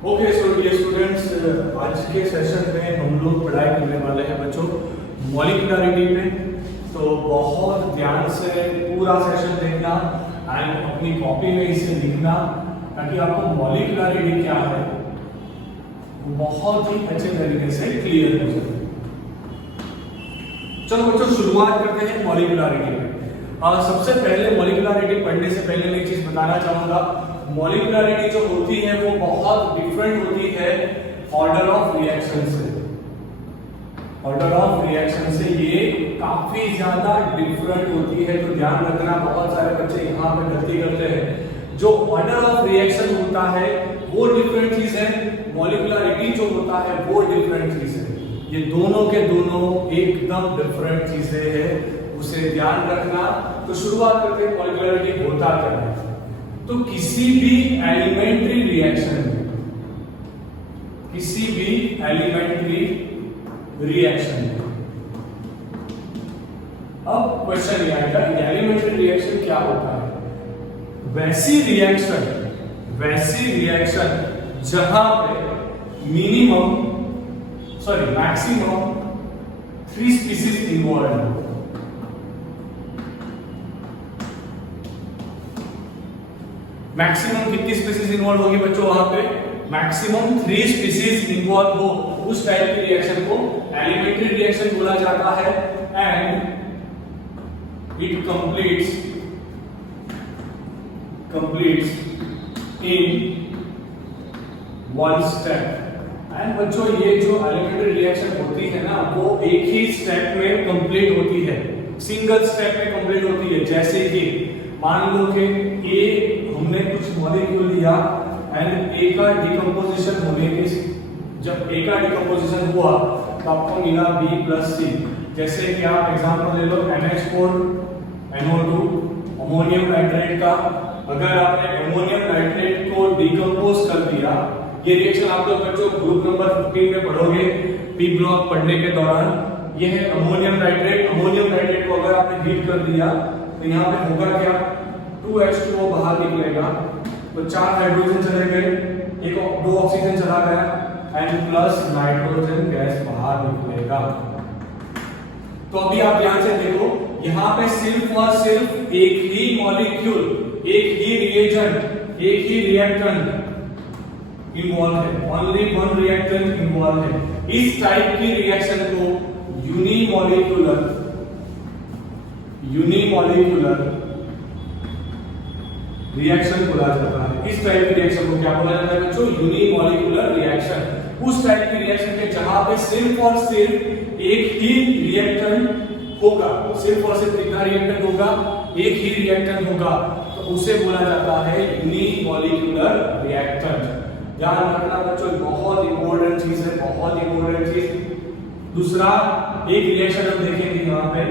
Okay so ये students, आज के सेशन में हम लोग पढ़ाई करने वाले हैं बच्चों मॉलिक्युलरिटी पे। तो बहुत ध्यान से पूरा सेशन देखना एंड अपनी कॉपी में इसे लिखना ताकि आपको मॉलिक्युलरिटी क्या है बहुत ही अच्छे तरीके से क्लियर हो सके। चलो बच्चों शुरुआत करते हैं मॉलिक्युलरिटी में। सबसे पहले मॉलिक्युलरिटी पढ़ने से पहले मैं एक चीज बताना चाहूंगा। मॉलिक्युलरिटी जो होती है वो बहुत डिफरेंट होती है ऑर्डर ऑफ रिएक्शन से। ऑर्डर ऑफ रिएक्शन से ये काफी ज्यादा डिफरेंट होती है, तो ध्यान रखना। बहुत सारे बच्चे यहाँ पे गलती करते हैं। जो ऑर्डर ऑफ रिएक्शन होता है वो डिफरेंट चीज है, मॉलिक्युलरिटी जो होता है वो डिफरेंट चीज है। ये दोनों के दोनों एकदम डिफरेंट चीजें हैं, उसे ध्यान रखना। तो शुरुआत करते हैं मॉलिक्युलरिटी होता क्या है। तो किसी भी एलिमेंट्री रिएक्शन में, किसी भी एलिमेंट्री रिएक्शन में, अब क्वेश्चन ये आएगा एलिमेंट्री रिएक्शन क्या होता है। वैसी रिएक्शन जहां पे मैक्सिमम 3 स्पीसीज इन्वॉल्व हो। मैक्सिमम कितनी स्पीसीज इन्वॉल्व होगी बच्चों? वहां पे मैक्सिमम 3 स्पीसीज इन्वॉल्व हो, उस टाइप की रिएक्शन को एलिमेंट्री रिएक्शन बोला जाता है। And it completes in one step. And बच्चों ये जो एलिमेंट्री रिएक्शन होती है ना वो एक ही स्टेप में कंप्लीट होती है, सिंगल स्टेप में कंप्लीट होती है। जैसे कि मान लो कि ए हमने कुछ मॉलिक्यूल लिया एंड ए का डिकम्पोजिशन होने के, जब ए का डिकम्पोजिशन हुआ तो आपको मिला B+C। जैसे कि आप एग्जांपल ले लो NH4 NO2 अमोनियम नाइट्रेट का। अगर आपने अमोनियम नाइट्रेट को डिकम्पोज कर दिया, ये रिएक्शन आप लोग बच्चों ग्रुप नंबर 15 में पढ़ोगे पी ब्लॉक पढ़ने के दौरान। ये है अमोनियम नाइट्रेट। अमोनियम नाइट्रेट को अगर आपने हीट कर दिया तो यहाँ पे होगा क्या, 2H2O बाहर निकलेगा, तो 4 हाइड्रोजन चले गए, 2 ऑक्सीजन चला गया एंड प्लस नाइट्रोजन गैस बाहर निकलेगा। तो अभी आप ध्यान से देखो, यहाँ पे सिर्फ और सिर्फ एक ही मॉलिक्यूल, एक ही रिएजेंट, एक ही रिएक्टेंट इन्वॉल्व है, ओनली वन रिएक्टेंट इन्वॉल्व है। इस टाइप की रिएक्शन को यूनिमॉलिक्यूलर रिएक्शन बोला जाता है। इस टाइप की रिएक्शन को क्या बोला जाता है बच्चों? Unimolecular reaction. उस टाइप की रिएक्शन के जहां पे सिर्फ और सिर्फ एक ही रिएक्टेंट होगा, सिर्फ और सिर्फ कितना रिएक्टेंट होगा? एक ही रिएक्टेंट होगा, तो उसे बोला जाता है यूनिमॉलिक्यूलर रिएक्टेंट। ध्यान रखना बच्चों, बहुत इंपॉर्टेंट चीज है, बहुत इंपॉर्टेंट चीज। दूसरा एक रिएक्शन हम देखेंगे यहां पे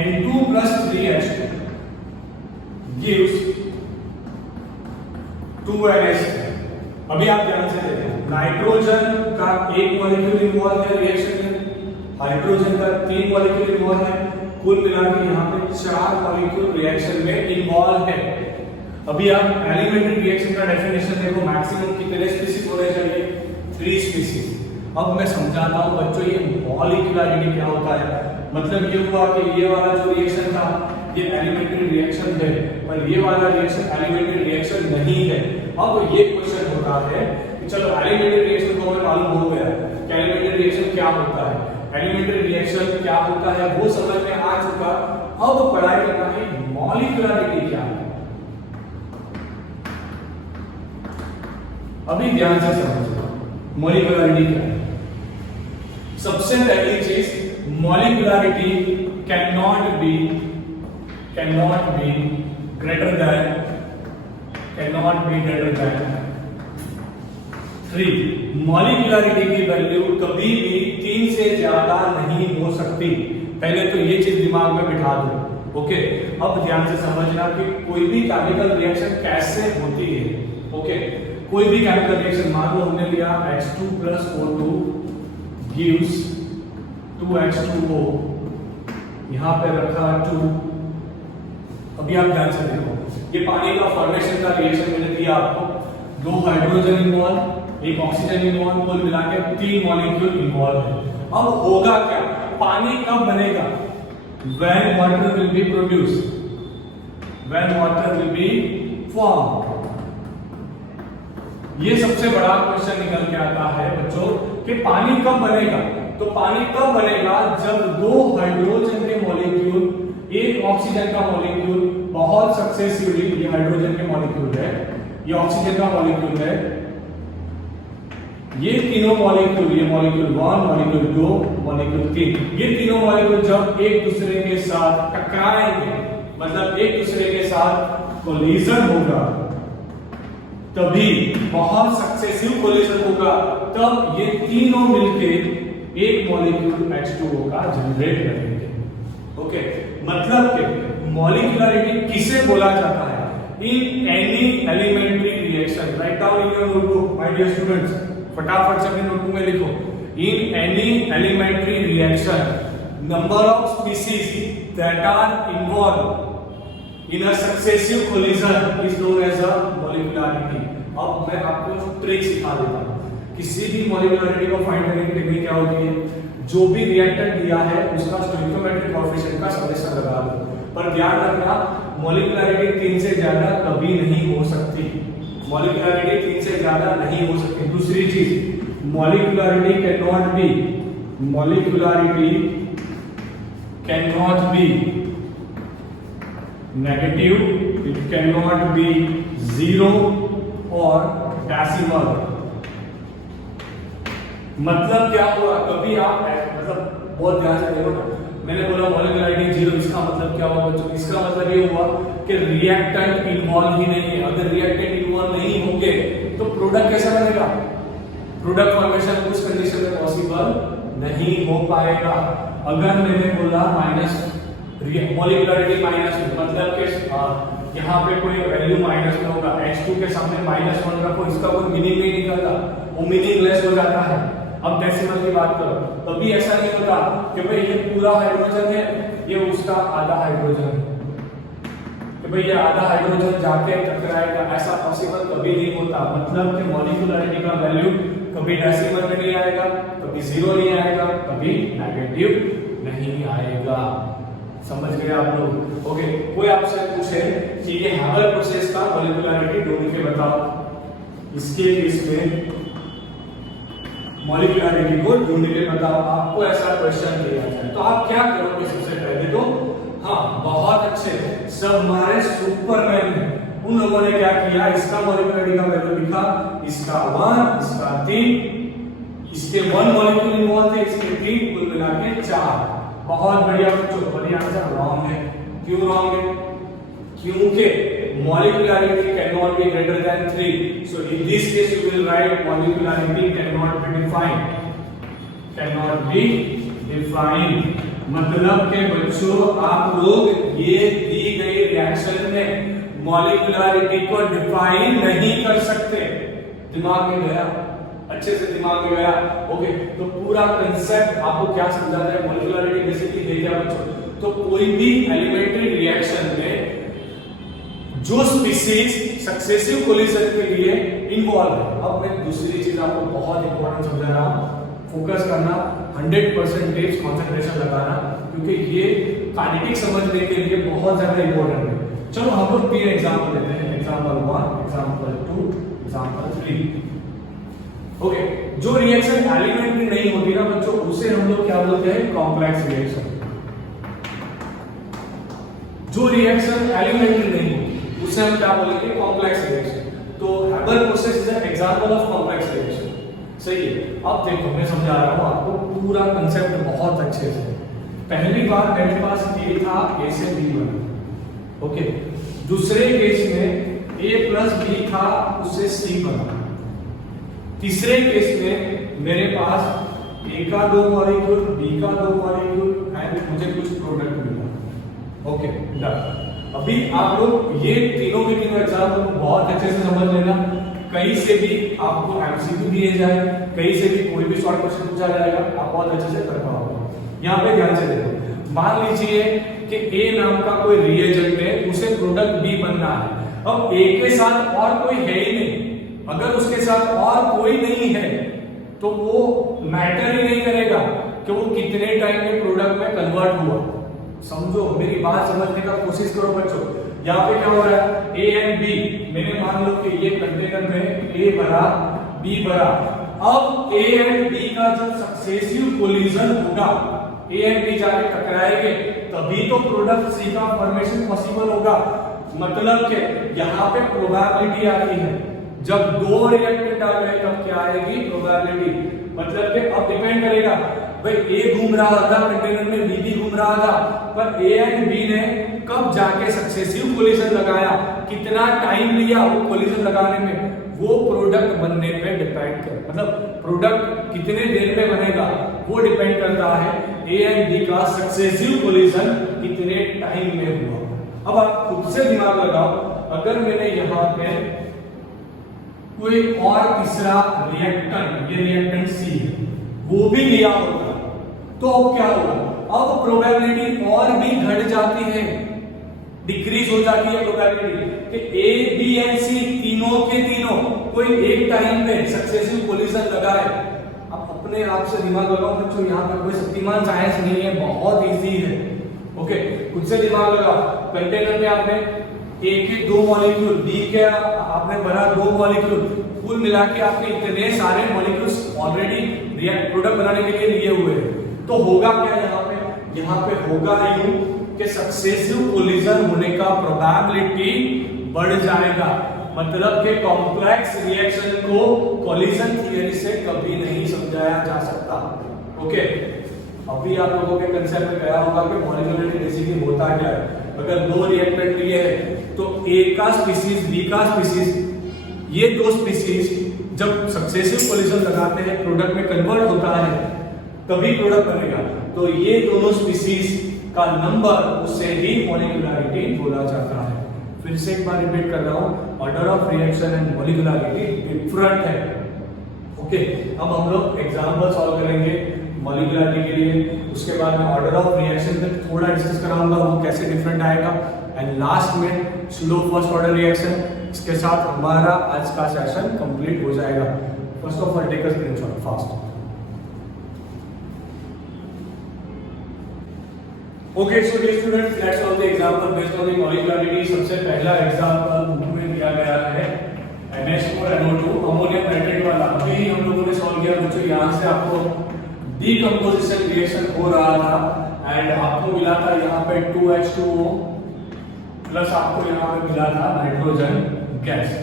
N2 + 3H2 gives 2NH3। अभी आप ध्यान से देखें, नाइट्रोजन का एक मॉलिक्यूल इन्वॉल्व है रिएक्शन में, हाइड्रोजन का 3 मॉलिक्यूल इन्वॉल्व है, कुल मिलाकर यहाँ पे 4 मॉलिक्यूल रिएक्शन में इन्वॉल्व है। अभी आप एलिमेंट्री रिएक्शन का डेफिनेशन देखो, मैक्सिमम कितने स्पीसीज होने चाहिए? 3 स्पीसीज। अब मैं समझाता हूं बच्चों ये मॉलिक्युलरिटी क्या होता है। मतलब ये हुआ कि ये वाला जो रिएक्शन था ये एलिमेंट्री रिएक्शन है, पर ये वाला रिएक्शन एलिमेंट्री रिएक्शन नहीं है। अब ये क्वेश्चन होता है कि चलो एलिमेंट्री रिएक्शन को हमें मालूम हो गया कि एलिमेंट्री रिएक्शन क्या होता है, एलिमेंट्री रिएक्शन क्या होता है वो समझ में आ चुका। अब पढ़ाई करना है मॉलिक्युलरिटी क्या है। अभी ध्यान से समझो मॉलिक्युलरिटी क्या है। सबसे पहली चीज, molecularity can not be greater than 3। Molecularity की वैल्यू कभी भी 3 से ज्यादा नहीं हो सकती। पहले तो ये चीज दिमाग में बिठा दो। ओके, अब ध्यान से समझना कि कोई भी केमिकल रिएक्शन कैसे होती है। ओके, कोई भी केमिकल रिएक्शन, मान लो हमने लिया H2 + O2 gives 2H2O, यहां पे रखा 2। अभी आप ध्यान से देखो, ये पानी का फॉर्मेशन का रिएक्शन मैंने दिया आपको। 2 हाइड्रोजन इन्वॉल्व, 1 ऑक्सीजन इन्वॉल्व, कुल मिला के 3 मॉलिक्यूल इन्वॉल्व है। अब होगा क्या, पानी कब बनेगा, when water will be produced, when water will be formed। ये सबसे बड़ा क्वेश्चन निकल के आता है बच्चों कि पानी कब बनेगा। तो पानी कब बनेगा, जब 2 हाइड्रोजन के मॉलिक्यूल, 1 ऑक्सीजन का मॉलिक्यूल बहुत सक्सेसिवली, ये हाइड्रोजन के मॉलिक्यूल है, ये ऑक्सीजन का मॉलिक्यूल है, ये तीनों मॉलिक्यूल, ये मॉलिक्यूल 1, मॉलिक्यूल 2, मॉलिक्यूल 3, ये तीनों मॉलिक्यूल जब एक दूसरे के साथ टकराएंगे, मतलब एक दूसरे के साथ कोलिजन होगा, तभी बहुत सक्सेसिव कोलिजन होगा, तब ये तीनों मिलके एक मॉलिक्यूल H2O का जनरेट करेंगे। ओके, मतलब कि मॉलिक्यूलरिटी किसे बोला जाता है, in any elementary reaction. Right down in your notebook my dear students, फटाफट से अपनी नोटबुक में लिखो, in any elementary reaction number of species that are involve in a successive collision is known as a molecularity। अब मैं आपको trick सिखा देता हूं, किसी भी मॉलिक्यूलरिटी को फाइंड करने की टेक्निक क्या होती है, जो भी रिएक्टेंट दिया है उसका स्टोइकियोमेट्रिक कोएफिशिएंट का समेशन लगा दो। पर ध्यान रखना, मॉलिक्यूलरिटी 3 से ज्यादा कभी नहीं हो सकती, मॉलिक्यूलरिटी 3 से ज्यादा नहीं हो सकती। दूसरी चीज, molecularity can not B negative, it can not B 0 और डेसिमल। मतलब क्या हुआ, कभी आप मतलब बहुत ध्यान से देखो ना, मैंने बोला मॉलिक्यूलरिटी 0, इसका मतलब क्या हुआ बच्चों, इसका मतलब ये हुआ कि रिएक्टेंट इन्वॉल्व ही नहीं है। अगर रिएक्टेंट इन्वॉल्व नहीं होंगे तो प्रोडक्ट कैसा बनेगा, प्रोडक्ट फॉर्मेशन उस कंडीशन में पॉसिबल नहीं हो पाएगा। अगर मैंने बोला माइनस मॉलिक्यूलरिटी माइनस, मतलब कि यहाँ पे कोई वैल्यू माइनस में होगा, H2 के सामने -1 रखो, इसका कोई मीनिंग नहीं निकलता, वो मीनिंगलेस हो जाता है। अब डेसिमल की बात करो, तभी ऐसा नहीं होता कि भाई ये पूरा हाइड्रोजन है, ये उसका आधा हाइड्रोजन है, कि भाई ये आधा हाइड्रोजन जाके टकराएगा, ऐसा पॉसिबल कभी नहीं होता। मतलब कि मॉलिक्यूलरिटी का वैल्यू कभी डेसिमल में नहीं आएगा, कभी 0 नहीं आएगा, कभी नेगेटिव नहीं आएगा। समझ गए आप लोग। ओके, कोई आपसे पूछे कि ये हैबर प्रोसेस का मॉलिक्यूलरिटी ढूंढ के बताओ, इसके केस में मॉलिक्यूलरिटी को ढूंढ के बताओ, आपको ऐसा क्वेश्चन दिया जाए तो आप क्या करोगे। सबसे पहले तो हाँ, बहुत अच्छे, सब हमारे सुपरमैन हैं, उन लोगों ने क्या किया, इसका मॉलिक्यूलरिटी का वैल्यू लिखा, इसका 1, इसका 3, इसके 1 मॉलिक्यूल इन्वॉल्व थे, इसके 3, कुल मिला के 4। बहुत बढ़िया बच्चों, बढ़िया आंसर रॉन्ग है। क्यों रॉन्ग है, क्योंकि molecularity can not be greater than 3। So in this case you will write molecularity can not be defined, can not be defined. मतलब के बच्चों आप लोग ये दी गई रिएक्शन में मॉलिक्यूलरिटी को डिफाइन नहीं कर सकते। दिमाग में गया, अच्छे से दिमाग में गया। ओके, तो पूरा कंसेप्ट आपको क्या समझाता है, मॉलिक्यूलरिटी बेसिकली दे दिया बच्चों। तो कोई भी एलिमेंट्री रिएक्शन में जो स्पीसीज सक्सेसिव कोलिजन के लिए इन्वॉल्व है। अब मैं दूसरी चीज आपको बहुत इंपॉर्टेंट समझा रहा हूं, फोकस करना, 100% कंसंट्रेशन लगाना, क्योंकि ये काइनेटिक समझने के लिए बहुत ज्यादा इंपॉर्टेंट है। चलो हम लोग 3 एग्जांपल लेते हैं, एग्जांपल 1, एग्जांपल 2, एग्जांपल 3। ओके, जो रिएक्शन एलिमेंट्री नहीं होती ना बच्चों, उसे हम लोग क्या बोलते हैं, कॉम्प्लेक्स रिएक्शन। जो रिएक्शन एलिमेंट्री नहीं होती उसे हम क्या बोलेंगे, कॉम्प्लेक्स रिएक्शन। तो Haber process is an example of complex reaction. सही है। अब देखो मैं समझा रहा हूं आपको पूरा कंसेप्ट बहुत अच्छे से। पहली बार मेरे पास A था, A से B बना। ओके, दूसरे केस में A प्लस B था, उससे C बना। तीसरे केस में मेरे पास A का 2 मॉलिक्यूल, B का 2 मॉलिक्यूल एंड मुझे कुछ प्रोडक्ट मिला। Okay, done. अभी आप लोग ये तीनों के तीनों एग्जाम्पल बहुत अच्छे से समझ लेना। कहीं से भी आपको एमसीक्यू दिए जाए, कहीं से भी कोई भी शॉर्ट क्वेश्चन पूछा जाएगा, आप बहुत अच्छे से कर पाओगे। यहाँ पे ध्यान से देखो, मान लीजिए कि A नाम का कोई रिएजेंट है, उसे प्रोडक्ट B बनना है। अब A के साथ और कोई है ही नहीं, अगर उसके साथ और कोई नहीं है तो वो मैटर ही नहीं करेगा कि वो कितने टाइम में प्रोडक्ट में कन्वर्ट हुआ। समझो, मेरी बात समझने का कोशिश करो बच्चों। यहाँ पे क्या हो रहा है, ए एंड बी, मैंने मान लो कि ये कंटेनर में ए भरा बी भरा। अब ए एंड बी का जब सक्सेसिव कोलिजन होगा, ए एंड बी जाके टकराएंगे, तभी तो प्रोडक्ट सी का फॉर्मेशन पॉसिबल होगा। मतलब कि यहाँ पे प्रोबेबिलिटी आती है, जब दो रिएक्टेंट आ गए तब क्या आएगी, प्रोबेबिलिटी। मतलब कि अब डिपेंड करेगा, भाई ए घूम रहा था कंटेनर में, बी भी घूम रहा था, पर ए एंड बी ने कब जाके सक्सेसिव कोलिजन लगाया, कितना टाइम लिया वो कोलिजन लगाने में, वो प्रोडक्ट बनने पे डिपेंड कर, मतलब प्रोडक्ट कितने देर में बनेगा वो डिपेंड करता है ए एंड बी का सक्सेसिव कोलिजन कितने टाइम में हुआ। अब आप खुद से दिमाग लगाओ, अगर मैंने यहाँ पे कोई और तीसरा रिएक्टेंट, ये रिएक्टेंट सी है, वो भी लिया होगा, तो अब क्या होगा, अब प्रोबेबिलिटी और भी घट जाती है, डिक्रीज हो जाती है प्रोबेबिलिटी कि ए बी एंड सी तीनों के तीनों कोई एक टाइम में सक्सेसिव कोलिजन लगाए। अब अपने आप से दिमाग लगाओ बच्चों, यहाँ पे कोई शक्तिमान साइंस नहीं है, बहुत इजी है। ओके, खुद से दिमाग लगाओ, कंटेनर में आपने ए के 2 मॉलिक्यूल, बी के आपने भरा 2 मॉलिक्यूल, कुल मिला के आपने इतने सारे मॉलिक्यूल्स ऑलरेडी प्रोडक्ट बनाने के लिए लिए हुए हैं। तो होगा क्या यहाँ पे होगा यूं कि सक्सेसिव कोलिजन होने का प्रोबेबिलिटी बढ़ जाएगा। मतलब कि कॉम्प्लेक्स रिएक्शन को कोलिजन थियरी से कभी नहीं समझाया जा सकता। ओके, अभी आप लोगों के कंसेप्ट में गया होगा कि मॉलिक्यूलर बेसिकली होता क्या है। अगर दो रिएक्टेंट लिए हैं तो ए का स्पीसीज बी का स्पीसीज, ये दो स्पीसीज जब सक्सेसिव कोलिजन लगाते हैं प्रोडक्ट में कन्वर्ट होता है तभी प्रोडक्ट बनेगा। तो ये दोनों स्पीसीज का नंबर, उससे ही मॉलिक्यूलरिटी बोला जाता है। फिर से एक बार रिपीट कर रहा हूं, order of reaction and molecularity different है। ओके, अब हम लोग एग्जांपल सॉल्व करेंगे मॉलिक्यूलरिटी के लिए, उसके बाद में ऑर्डर ऑफ रिएक्शन तक थोड़ा डिस्कस कराऊंगा वो कैसे डिफरेंट आएगा, एंड लास्ट में स्लो फर्स्ट ऑर्डर रिएक्शन। इसके साथ हमारा आज का सेशन कंप्लीट हो जाएगा। First of all take a screenshot fast. Okay, so dear students, let's solve the example based on the molecularity. सबसे पहला एग्जांपल बुक में दिया गया है NH4NO2 अमोनियम नाइट्रेट वाला। अभी हम लोगों ने सॉल्व किया बच्चों, यहां से आपको डीकंपोजिशन रिएक्शन हो रहा था एंड आपको मिला था यहाँ पे 2H2O प्लस आपको यहाँ पे मिला था नाइट्रोजन गैस।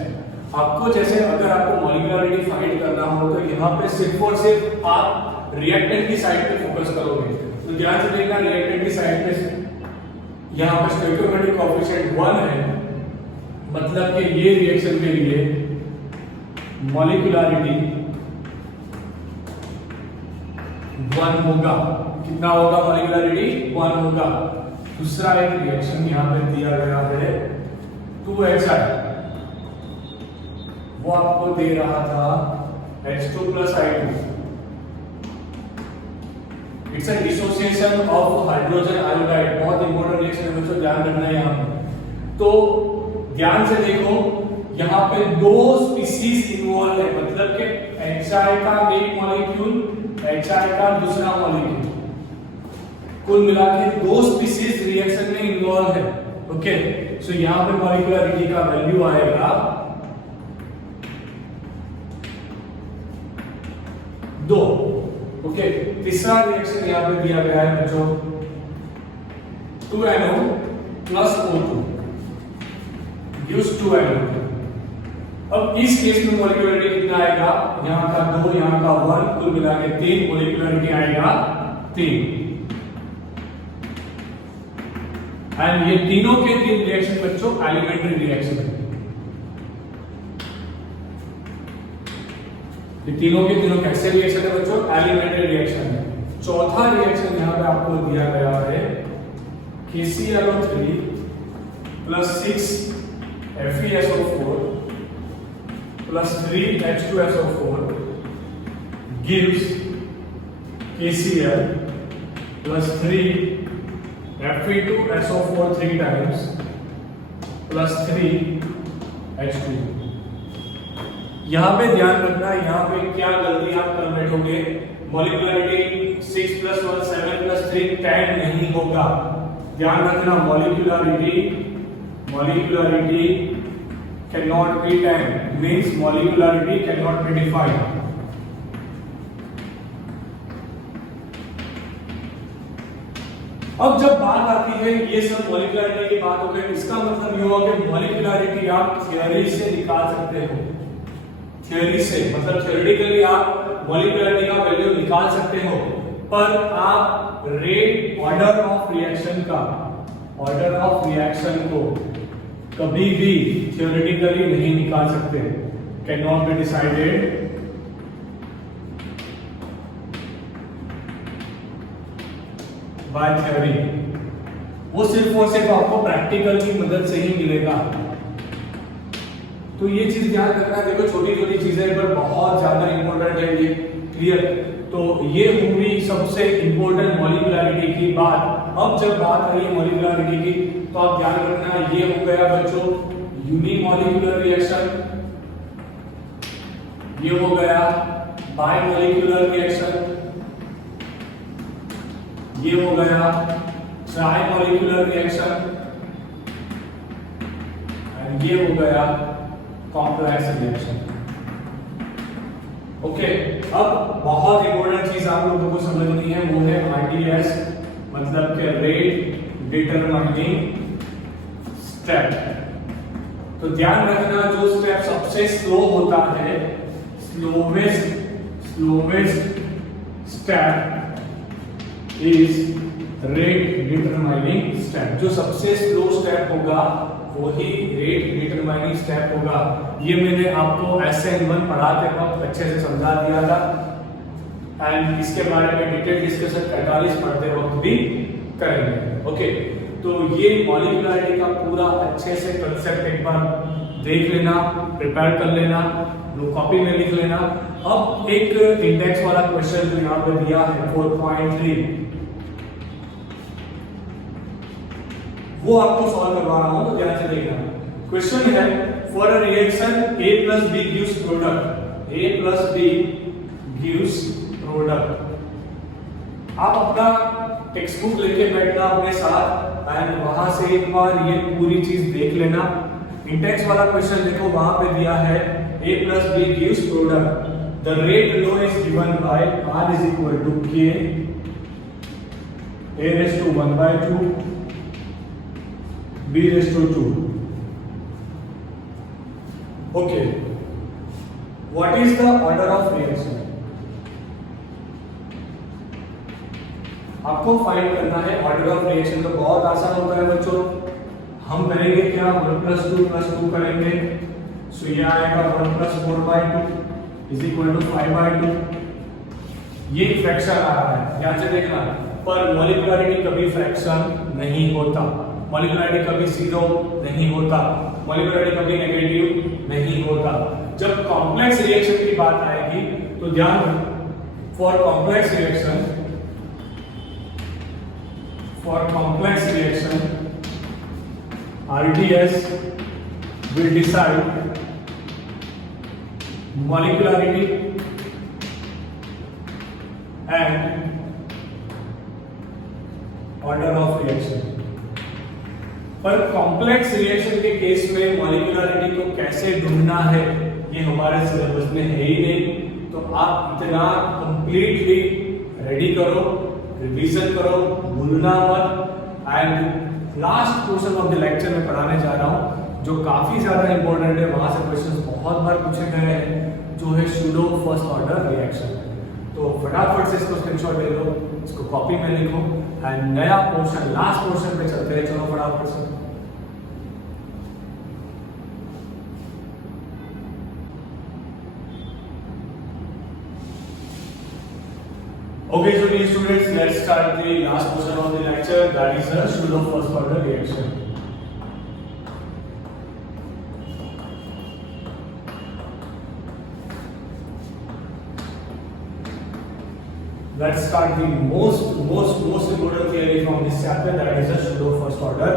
आपको जैसे अगर आपको मॉलिक्यूलरिटी फाइंड करना हो तो यहाँ पे सिर्फ और सिर्फ आप रिएक्टेंट की साइड पे फोकस करोगे। तो ध्यान से देखना, रिएक्टेंट की साइड पे यहाँ पे स्टोइकियोमेट्रिक कोएफिशिएंट 1 है, मतलब कि ये रिएक्शन के लिए मॉलिक्यूलरिटी 1 होगा। कितना होगा मॉलिक्यूलरिटी? 1 होगा। दूसरा एक रिएक्शन यहाँ पे दिया गया है 2HI, वो आपको दे रहा था H2 plus I2। It's a dissociation of hydrogen iodide. बहुत इंपॉर्टेंट रिएक्शन है बच्चों, ध्यान रखना है यहाँ पे। तो ध्यान से देखो, यहाँ पे दो स्पीसीज इन्वॉल्व है, मतलब कि HI का एक मॉलिक्यूल, HI का दूसरा मॉलिक्यूल, कुल मिला के दो स्पीसीज रिएक्शन में इन्वॉल्व है। ओके, सो यहाँ पे मॉलिक्यूलरिटी का वैल्यू आएगा 2। ओके, तीसरा रिएक्शन यहाँ पे दिया गया है बच्चों 2NO plus O2 gives 2NO। अब इस केस में मॉलिक्यूलरिटी कितना आएगा? यहाँ का 2, यहाँ का 1, कुल मिला के 3, मॉलिक्यूलरिटी आएगा 3। एंड ये तीनों के तीन रिएक्शन बच्चों एलिमेंट्री रिएक्शन है। ये तीनों के तीनों कैसे रिएक्शन है बच्चों? एलिमेंट्री रिएक्शन है। चौथा रिएक्शन यहाँ पे आपको दिया गया है KClO3 plus 6 FeSO4 plus 3 H2SO4 gives KCl plus 3 Fe2SO4 3 times plus 3 H2। यहाँ पे ध्यान रखना, यहाँ पे क्या गलती आप कर बैठोगे, मॉलिक्युलरिटी 6 + 1 7 + 3 10 नहीं होगा। ध्यान रखना, मॉलिक्युलरिटी cannot be 10, means molecularity cannot be defined. अब जब बात आती है, ये सब मॉलिक्युलरिटी की बात हो गई, इसका मतलब ये हुआ कि मॉलिक्युलरिटी आप थ्योरी से निकाल सकते हो। थ्योरी से मतलब थ्योरेटिकली आप मॉलिक्युलरिटी का वैल्यू निकाल सकते हो, पर आप रेट ऑर्डर ऑफ रिएक्शन को कभी भी थ्योरेटिकली नहीं निकाल सकते। Can not be decided by theory. वो सिर्फ और सिर्फ आपको प्रैक्टिकल की मदद से ही मिलेगा। तो ये चीज ध्यान रखना, देखो छोटी छोटी चीजें पर बहुत ज्यादा इंपॉर्टेंट है ये, क्लियर। तो ये हुई सबसे इंपॉर्टेंट मॉलिक्युलरिटी की बात। अब जब बात आ रही है मॉलिक्युलरिटी की, तो आप ध्यान रखना, ये हो गया बच्चों यूनिमॉलिक्यूलर रिएक्शन, ये हो गया बायमॉलिक्यूलर रिएक्शन, ये हो गया ट्राइमॉलिक्यूलर रिएक्शन, एंड ये हो गया कॉम्प्लेक्स रिएक्शन। ओके, अब बहुत इंपॉर्टेंट चीज आप लोगों को समझनी है, वो है RDS, मतलब के रेट डिटरमाइनिंग स्टेप। तो ध्यान रखना, जो स्टेप सबसे स्लो होता है, slowest step is rate determining step. जो सबसे स्लो स्टेप होगा वही रेट डिटरमाइनिंग स्टेप होगा। ये मैंने आपको SN1 पढ़ाते वक्त अच्छे से समझा दिया था, एंड इसके बारे में डिटेल डिस्कशन 45 पढ़ते वक्त भी करेंगे। ओके, तो ये मॉलिक्युलरिटी का पूरा अच्छे से कंसेप्ट एक बार देख लेना, प्रिपेयर कर लेना, लो कॉपी में लिख लेना। अब एक इंडेक्स वाला क्वेश्चन जो यहाँ पे दिया है 4.3, वो आपको सॉल्व करवा रहा हूं, तो ध्यान से देखना। क्वेश्चन है, for a reaction A + B gives product, A + B gives product. आप अपना टेक्स्ट बुक लेके बैठना अपने साथ, एंड वहां से एक बार ये पूरी चीज देख लेना। इंडेक्स वाला क्वेश्चन देखो, वहां पे दिया है A + B gives product, the rate low is given by R = K A⁻², B⁻²। Okay, what is the order of reaction? आपको फाइंड करना है ऑर्डर ऑफ रिएक्शन। तो बहुत आसान होता है बच्चों, हम करेंगे क्या, 1 + 2 + 2 करेंगे, सो ये आएगा 1 + 4/2 = 5/2। ये फ्रैक्शन आ रहा है, ध्यान से देखना। पर मॉलिक्युलरिटी कभी फ्रैक्शन नहीं होता, मॉलिक्युलरिटी कभी जीरो नहीं होता, मॉलिक्युलरिटी कभी नेगेटिव नहीं होता। जब कॉम्प्लेक्स रिएक्शन की बात आएगी तो ध्यान, for complex reaction RDS will decide molecularity and order of reaction। पर कॉम्प्लेक्स रिएक्शन के केस में मॉलिक्युलरिटी को कैसे ढूंढना है, ये हमारे सिलेबस में है ही नहीं। तो आप इतना कंप्लीटली रेडी करो, रिवीजन करो, भूलना मत। And last portion of the lecture में पढ़ाने जा रहा हूँ, जो काफी ज्यादा इंपॉर्टेंट है, वहां से क्वेश्चंस बहुत बार पूछे गए हैं, जो है सूडो फर्स्ट ऑर्डर रिएक्शन। तो फटाफट से इसको स्क्रीनशॉट ले लो, इसको कॉपी में लिखो, एंड नया पोर्शन, लास्ट पोर्शन पे चलते हैं। चलो फटाफट से। Okay, so dear students, let's start the last portion of the lecture, that is the Pseudo first order reaction. Let's start the most important theory from this chapter, that is the Pseudo first order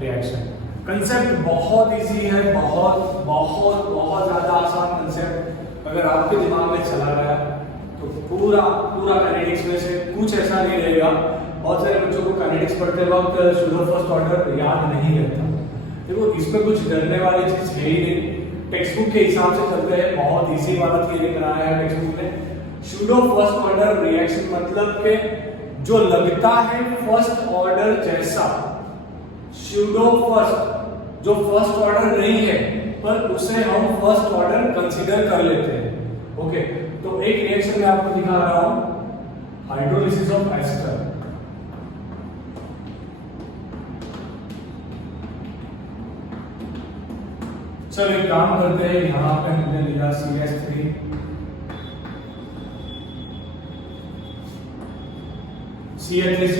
reaction. Concept बहुत easy है, बहुत ज्यादा आसान concept. अगर आपके दिमाग में चला गया तो पूरा काइनेटिक्स में से कुछ ऐसा नहीं रहेगा। बहुत सारे बच्चों को काइनेटिक्स पढ़ते वक्त सूडो फर्स्ट ऑर्डर याद नहीं रहता। देखो इसमें कुछ डरने वाली चीज है ही नहीं, टेक्स्ट बुक के हिसाब से चलते हैं, बहुत इजी वाला थियरी कराया है टेक्स्ट बुक में। सूडो फर्स्ट ऑर्डर रिएक्शन मतलब के जो लगता है फर्स्ट ऑर्डर जैसा, सूडो फर्स्ट जो फर्स्ट ऑर्डर नहीं है पर उसे हम फर्स्ट ऑर्डर कंसीडर कर लेते हैं। ओके, तो एक रिएक्शन में आपको दिखा रहा हूं, हाइड्रोलिसिस ऑफ एस्टर। चलो एक काम करते हैं, यहां पे हमने लिया CH3, CH3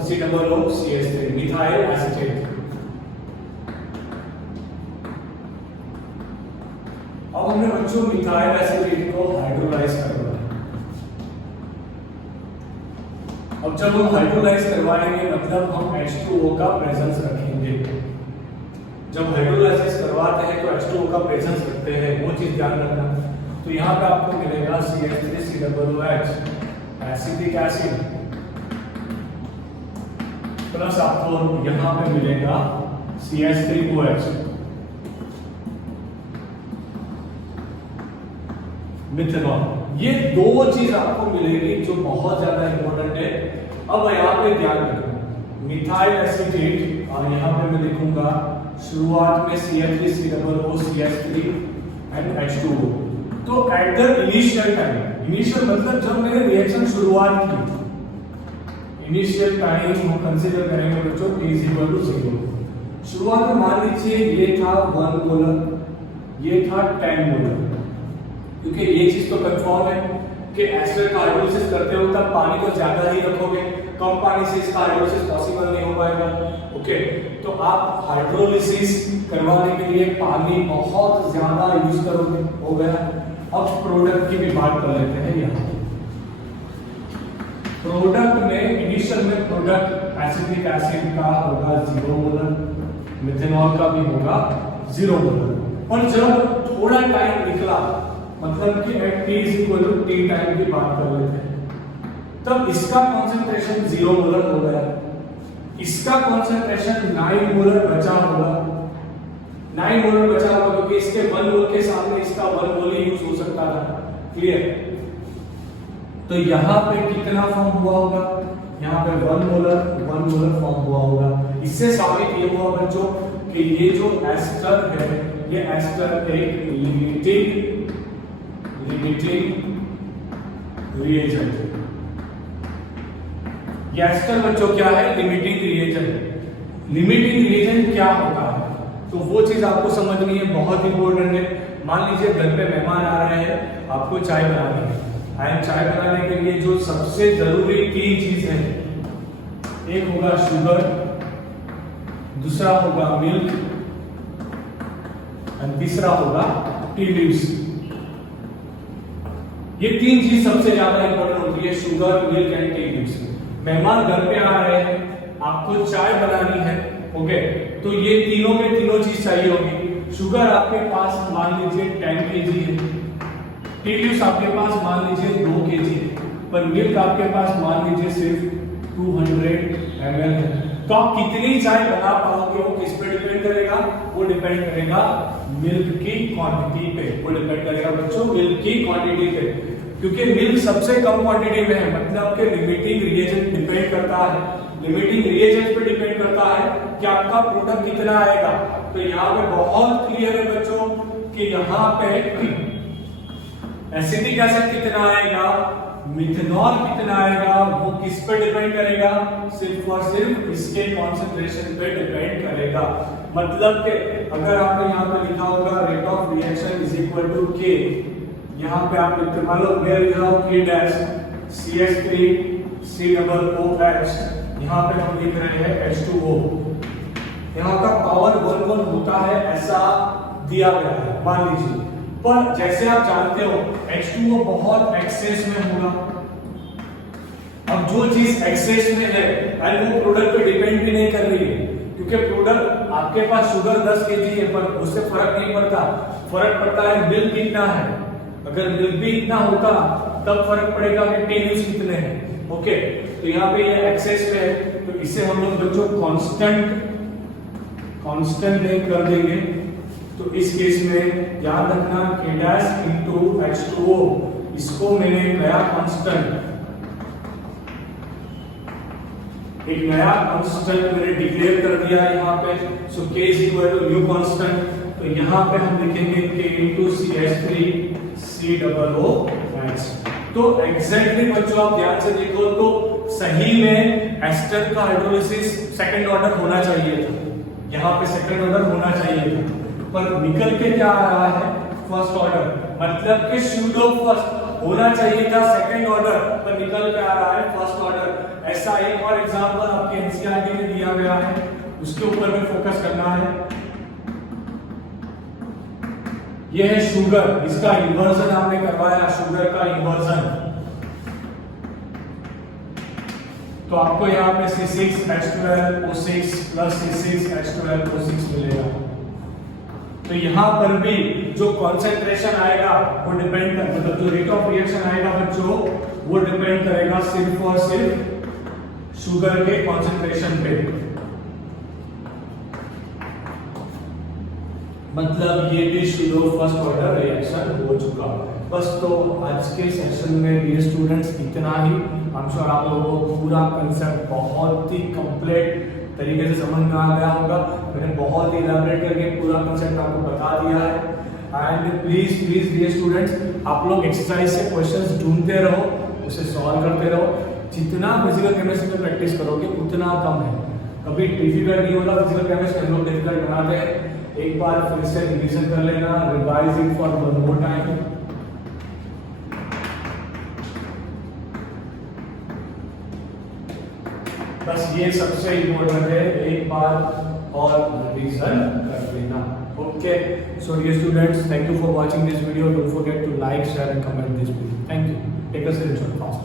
CH3 methyl acetate. अब हमने बच्चों मिथाइल एसीटेट को हाइड्रोलाइज करवाया। अब जब हम हाइड्रोलाइज करवाएंगे मतलब हम H2O का प्रेजेंस रखेंगे। जब हाइड्रोलाइसिस करवाते हैं तो H2O का प्रेजेंस रखते हैं, वो चीज ध्यान रखना। तो यहाँ पे आपको मिलेगा CH3COOH एसिटिक एसिड प्लस आपको यहाँ पे मिलेगा CH3OH मिथेनॉल। ये दो चीज आपको मिलेगी जो बहुत ज्यादा इंपॉर्टेंट है। अब यहाँ पे ध्यान रखना, मिथाइल एसीटेट और यहाँ पे मैं लिखूंगा शुरुआत में CH3COO CH3 एंड H2O। तो at the initial time, initial मतलब जब मैंने रिएक्शन शुरुआत की, इनिशियल टाइम हम कंसीडर करेंगे बच्चों T = 0। शुरुआत में मान लीजिए ये था 1 मोलर, ये था 10 मोलर, क्योंकि ये चीज तो कंफर्म है कि एस्टर का हाइड्रोलिसिस करते हो तब पानी तो ज्यादा ही रखोगे, कम पानी से इसका हाइड्रोलिसिस पॉसिबल नहीं हो पाएगा। ओके, तो आप हाइड्रोलिसिस करवाने के लिए पानी बहुत ज्यादा यूज करोगे, हो गया। अब प्रोडक्ट की भी बात कर लेते हैं। यहाँ प्रोडक्ट में इनिशियल में प्रोडक्ट एसिटिक एसिड का होगा 0 मोलर, मिथेनॉल का भी होगा 0 मोलर। और जब थोड़ा टाइम निकला मतलब कि एट T T टाइम की बात कर लेते हैं, तब इसका कॉन्सेंट्रेशन 0 मोलर हो गया, इसका कॉन्सेंट्रेशन 9 मोलर बचा होगा। 9 मोलर बचा होगा क्योंकि इसके 1 मोल के सामने इसका 1 मोल ही यूज हो सकता था। क्लियर? तो यहाँ पे कितना फॉर्म हुआ होगा, यहाँ पे 1 मोलर फॉर्म हुआ होगा। इससे साबित ये हुआ बच्चों कि ये जो एस्टर है, ये एस्टर एक लिमिटिंग रिएजेंट है। ये एस्टर बच्चों क्या है? Limiting reagent. लिमिटिंग रिएजेंट क्या होता है तो वो चीज आपको समझनी है, बहुत इंपॉर्टेंट है। मान लीजिए घर पे मेहमान आ रहे हैं, आपको चाय बनानी है। चाय बनाने के लिए जो सबसे जरूरी 3 चीज है, एक होगा शुगर, दूसरा होगा मिल्क और तीसरा होगा टी लीव्स। ये 3 चीज सबसे ज्यादा इंपॉर्टेंट होती है, sugar, milk and tea leaves. मेहमान घर पे आ रहे हैं, आपको चाय बनानी है, ओके, तो ये तीनों में तीनों चीज चाहिए होगी। शुगर आपके पास मान लीजिए 10 kg है, टी लीव्स आपके पास मान लीजिए 2 kg है, पर मिल्क आपके पास मान लीजिए सिर्फ 200 ml है। तो आप कितनी चाय बना पाओगे वो किस पे डिपेंड करेगा? वो डिपेंड करेगा मिल्क की क्वांटिटी पे। वो डिपेंड करेगा बच्चों मिल्क की क्वांटिटी पे, क्योंकि मिल्क सबसे कम क्वांटिटी में है, मतलब कि लिमिटिंग रिएजेंट डिपेंड करता है, लिमिटिंग रिएजेंट पे डिपेंड करता है कि आपका प्रोडक्ट कितना आएगा। तो यहाँ पे बहुत क्लियर है बच्चों कि यहाँ पे एसिटिक एसिड कितना आएगा, मिथेनॉल कितना आएगा, वो किस पे डिपेंड करेगा? सिर्फ और सिर्फ इसके कॉन्सेंट्रेशन पे डिपेंड करेगा। मतलब कि अगर आपने यहाँ पे लिखा होगा rate of reaction is equal to K, यहाँ पे आप लिखते मान लो मैं लिख रहा हूँ K डैश CH3COOH, यहाँ पे हम लिख रहे हैं H2O। यहाँ का पावर 1 होता है ऐसा दिया गया है मान लीजिए, पर जैसे आप जानते हो H2O बहुत एक्सेस में होगा। अब जो चीज एक्सेस में है और वो प्रोडक्ट पे डिपेंड भी नहीं कर रही है, क्योंकि प्रोडक्ट आपके पास शुगर 10 kg है पर उससे फर्क नहीं पड़ता, फर्क पड़ता है मिल्क कितना है। अगर मिल्क भी इतना होता तब फर्क पड़ेगा कि टेन्यूज कितने हैं। ओके, तो यहाँ पे ये एक्सेस में है, तो इसे हम लोग बच्चों कांस्टेंट कर देंगे। तो इस केस में याद रखना K डैश इंटू H2O, इसको मैंने नया कांस्टेंट, एक नया कांस्टेंट मैंने डिक्लेयर कर दिया है यहाँ पे। So K is equal to new constant, तो यहाँ पे हम लिखेंगे K इंटू CH3COOH। तो एग्जैक्टली बच्चों आप ध्यान से देखो तो सही में एस्टर का हाइड्रोलिसिस सेकंड ऑर्डर होना चाहिए था, यहाँ पे सेकंड ऑर्डर होना चाहिए था, पर निकल के क्या आ रहा है फर्स्ट ऑर्डर, मतलब कि स्यूडो फर्स्ट होना चाहिए था सेकंड ऑर्डर, पर निकल के आ रहा है फर्स्ट ऑर्डर। ऐसा एक और एग्जांपल आपके एनसीईआरटी में दिया गया है, उसके ऊपर में फोकस करना है। यह है शुगर, इसका इन्वर्जन आपने करवाया, शुगर का इन्वर्जन। तो आपको यहाँ पे C6H12O6 प्लस C6H12O6 मिलेगा। तो यहाँ पर भी जो कॉन्सेंट्रेशन आएगा वो डिपेंड कर, मतलब जो रेट ऑफ रिएक्शन आएगा बच्चों वो डिपेंड करेगा सिर्फ और सिर्फ शुगर के कॉन्सेंट्रेशन पे। मतलब ये भी शुरू फर्स्ट ऑर्डर रिएक्शन हो चुका है। बस तो आज के सेशन में डियर स्टूडेंट्स इतना ही। हम श्योर आप लोगों को पूरा कंसेप्ट बहुत ही कंप्लीट तरीके से समझ में आ गया होगा। मैंने बहुत ही इलैबोरेट करके पूरा कंसेप्ट आपको बता दिया है। एंड प्लीज डियर स्टूडेंट्स, आप लोग एक्सरसाइज से क्वेश्चंस ढूंढते रहो, उसे सॉल्व करते रहो। जितना फिजिकल केमिस्ट्री में प्रैक्टिस करोगे उतना कम है, कभी डिफिकल्ट नहीं होगा। फिजिकल केमिस्ट्री हम लोग डिफिकल्ट बनाते हैं, एक बार फिर से रिवीजन कर लेना, revising for one more time. बस ये सबसे इम्पोर्टेंट है, एक बार और रिवीजन कर लेना। Okay, so dear students, thank you for watching this video. Don't forget to like, share and comment this video. Thank you. Take a screenshot fast.